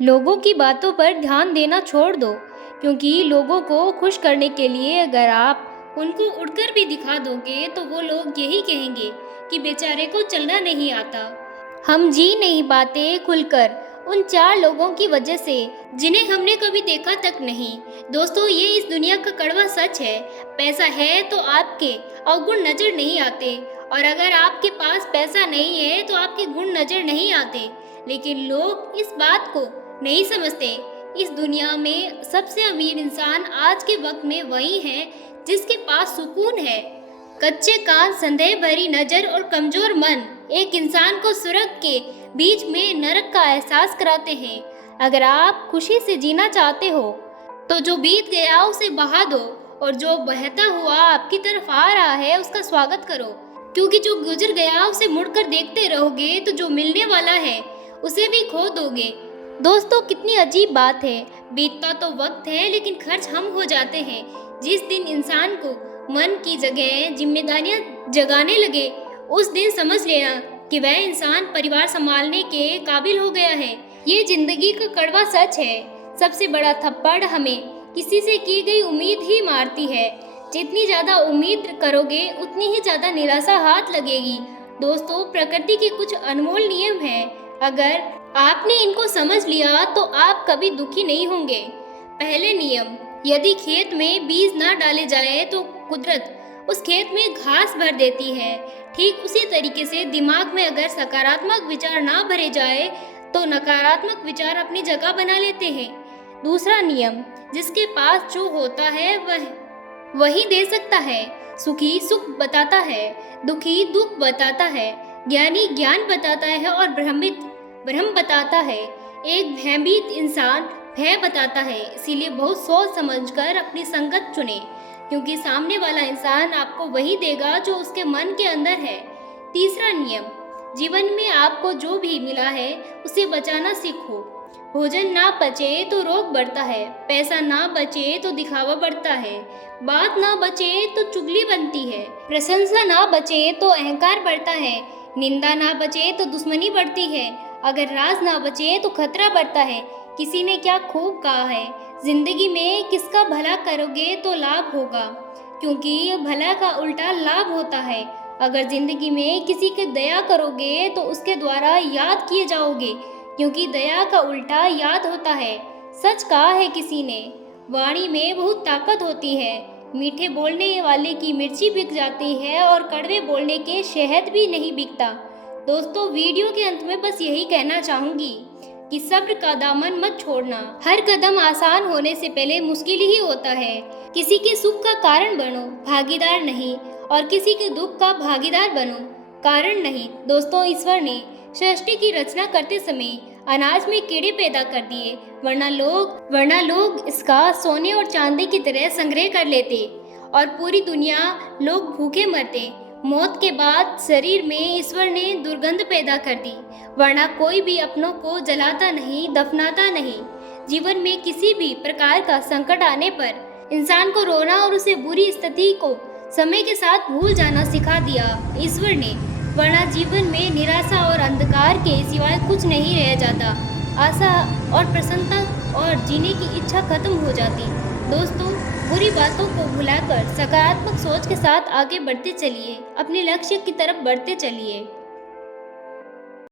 लोगों की बातों पर ध्यान देना छोड़ दो, क्योंकि लोगों को खुश करने के लिए अगर आप उनको उड़कर भी दिखा दोगे तो वो लोग यही कहेंगे कि बेचारे को चलना नहीं आता। हम जी नहीं पाते खुलकर उन 4 लोगों की वजह से जिन्हें हमने कभी देखा तक नहीं। दोस्तों, ये इस दुनिया का कड़वा सच है। पैसा है तो आपके अवगुण नजर नहीं आते, और अगर आपके पास पैसा नहीं है तो आपके गुण नजर नहीं आते। लेकिन लोग इस बात को नहीं समझते। इस दुनिया में सबसे अमीर इंसान आज के वक्त में वही है जिसके पास सुकून है। कच्चे कान, संदेह भरी नजर और कमजोर मन एक इंसान को स्वर्ग के बीच में नरक का एहसास कराते हैं। अगर आप खुशी से जीना चाहते हो तो जो बीत गया उसे बहा दो, और जो बहता हुआ आपकी तरफ आ रहा है उसका स्वागत करो, क्योंकि जो गुजर गया उसे मुड़कर देखते रहोगे तो जो मिलने वाला है उसे भी खो दोगे। दोस्तों, कितनी अजीब बात है। बीतता तो वक्त है लेकिन खर्च हम हो जाते हैं। जिस दिन इंसान को मन की जगह जिम्मेदारियां जगाने लगे उस दिन समझ लेना कि वह इंसान परिवार संभालने के काबिल हो गया है। ये जिंदगी का कड़वा सच है। सबसे बड़ा थप्पड़ हमें किसी से की गई उम्मीद ही मारती है। जितनी ज़्यादा उम्मीद करोगे उतनी ही ज़्यादा निराशा हाथ लगेगी। दोस्तों, प्रकृति के कुछ अनमोल नियम हैं। अगर आपने इनको समझ लिया तो आप कभी दुखी नहीं होंगे। पहले नियम, यदि खेत में बीज ना डाले जाए तो कुदरत उस खेत में घास भर देती है। ठीक उसी तरीके से दिमाग में अगर सकारात्मक विचार ना भरे जाए तो नकारात्मक विचार अपनी जगह बना लेते हैं। दूसरा नियम, जिसके पास जो होता है वही दे सकता है। सुखी सुख बताता है, दुखी दुख बताता है, ज्ञानी ज्ञान बताता है और भ्रमित भ्रम बताता है। एक भयभीत इंसान भय बताता है। इसीलिए बहुत सोच समझकर अपनी संगत चुने, क्योंकि सामने वाला इंसान आपको वही देगा जो उसके मन के अंदर है। तीसरा नियम, जीवन में आपको जो भी मिला है उसे बचाना सीखो। भोजन ना बचे तो रोग बढ़ता है, पैसा ना बचे तो दिखावा बढ़ता है, बात ना बचे तो चुगली बनती है, प्रशंसा ना बचे तो अहंकार बढ़ता है, निंदा ना बचे तो दुश्मनी बढ़ती है, अगर राज ना बचे तो खतरा बढ़ता है। किसी ने क्या खूब कहा है, जिंदगी में किसका भला करोगे तो लाभ होगा, क्योंकि भला का उल्टा लाभ होता है। अगर जिंदगी में किसी की दया करोगे तो उसके द्वारा याद किए जाओगे, क्योंकि दया का उल्टा याद होता है। सच कहा है किसी ने, वाणी में बहुत ताकत होती है। मीठे बोलने वाले की मिर्ची बिक जाती है और कड़वे बोलने के शहद भी नहीं बिकता। दोस्तों, वीडियो के अंत में बस यही कहना चाहूँगी कि सब्र का दामन मत छोड़ना। हर कदम आसान होने से पहले मुश्किल ही होता है। किसी के सुख का कारण बनो, भागीदार नहीं, और किसी के दुख का भागीदार बनो, कारण नहीं। दोस्तों, ईश्वर ने सृष्टि की रचना करते समय अनाज में कीड़े पैदा कर दिए, वरना लोग इसका सोने और चांदी की तरह संग्रह कर लेते और पूरी दुनिया लोग भूखे मरते। मौत के बाद शरीर में ईश्वर ने दुर्गंध पैदा कर दी, वरना कोई भी अपनों को जलाता नहीं, दफनाता नहीं। जीवन में किसी भी प्रकार का संकट आने पर इंसान को रोना और उसे बुरी स्थिति को समय के साथ भूल जाना सिखा दिया ईश्वर ने, वरना जीवन में निराशा और अंधकार के सिवाय कुछ नहीं रह जाता। आशा और प्रसन्नता और जीने की इच्छा खत्म हो जाती। दोस्तों, बुरी बातों को भुलाकर सकारात्मक सोच के साथ आगे बढ़ते चलिए, अपने लक्ष्य की तरफ बढ़ते चलिए।